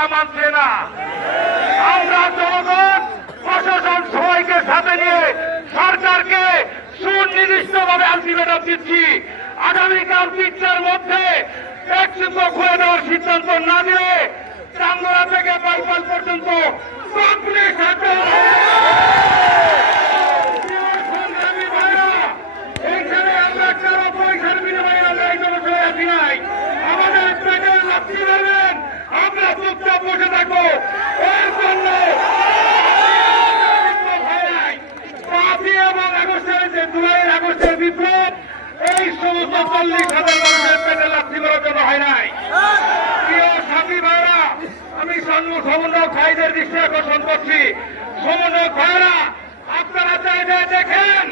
কথা মানছে না। আমরা জনগণ প্রশাসন সবাইকে সাথে নিয়ে সরকারকে সুনির্দিষ্টভাবে আলটিমেটাম দিচ্ছি। আগামীকাল 3টার মধ্যে ট্যাক্সিপ খুলে দেওয়ার সিদ্ধান্ত না দিলে চান্দরা থেকে বাইপাল পর্যন্ত কমপ্লিট এইখানে আমরা কারো পয়সার বিনিময়ে আমরা এই জনসভায় আসি নাই। আমাদের পেটে লাথি মারবেন, আমরা চুপচাপ বসে থাকবো। এর জন্য 5ই এবং জুলাইয়ের আগস্টের বিপ্লব এই সমস্ত 40,000 মানুষের পেটে লাথি মারার জন্য হয় নাই। প্রিয় সাথী ভাইরা, আমি সমন্বয়ক ভাইদের দৃষ্টি আকর্ষণ করছি। সমন্বয়ক ভাইরা, আপনারা চাইলে দেখেন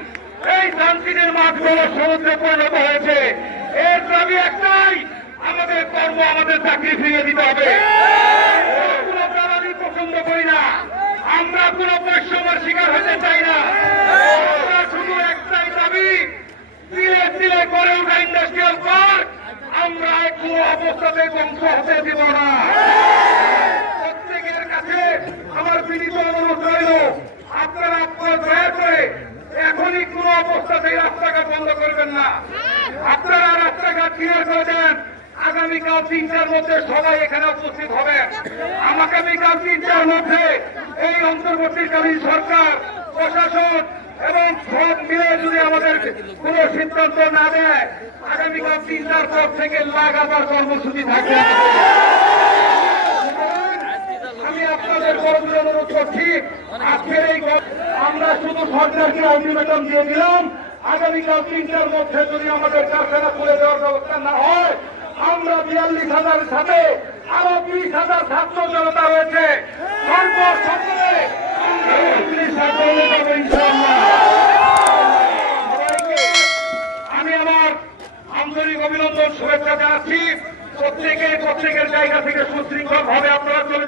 এই শান্তির মাঠগুলো সমুদ্রে পরিণত হয়েছে। এর দাবি একটাই, আমাদের কর্ম, আমাদের চাকরি ফিরিয়ে দিতে হবে। কোনো দালালি পছন্দ করি না, আমরা কোনো বৈষম্যের শিকার হতে চাই না। আমরা শুধু একটাই দাবি, তিলে তিলে করে ওঠা ইন্ডাস্ট্রিয়াল পার্ক আমরা কোনো অবস্থাতে ধ্বংস হতে দিব না। প্রত্যেকের কাছে আমার বিনীত অনুরোধ রইল, আপনারা আপনার দয়া করে এখনই কোনো অবস্থাতেই রাস্তাঘাট বন্ধ করবেন না। আপনারা রাস্তাঘাট ক্লিয়ার করে দেন। আগামীকাল 3টার মধ্যে সবাই এখানে উপস্থিত হবেন। আগামীকাল 3টার মধ্যে এই অন্তর্বর্তীকালীন সরকার, প্রশাসন এবং সব মিলে যদি আমাদের কোন সিদ্ধান্ত না দেয়, আগামীকাল 3টার পর থেকে লাগাতার কর্মসূচি থাকবে। আমি আপনাদের করজোর অনুরোধ করছি, আজকের এই আমরা শুধু সরকারকে আলটিমেটাম দিয়ে দিলাম, আগামীকাল 3টার মধ্যে যদি আমাদের কারখানা খুলে দেওয়ার ব্যবস্থা না হয়, আমরা 42,000 সাথে আরো 20,000 ছাত্র জনতা রয়েছে, সর্বসকলে আমি আমার আন্তরিক অভিনন্দন, শুভেচ্ছা জানাচ্ছি। প্রত্যেকের জায়গা থেকে সুশৃঙ্খল ভাবে আপনারা চলে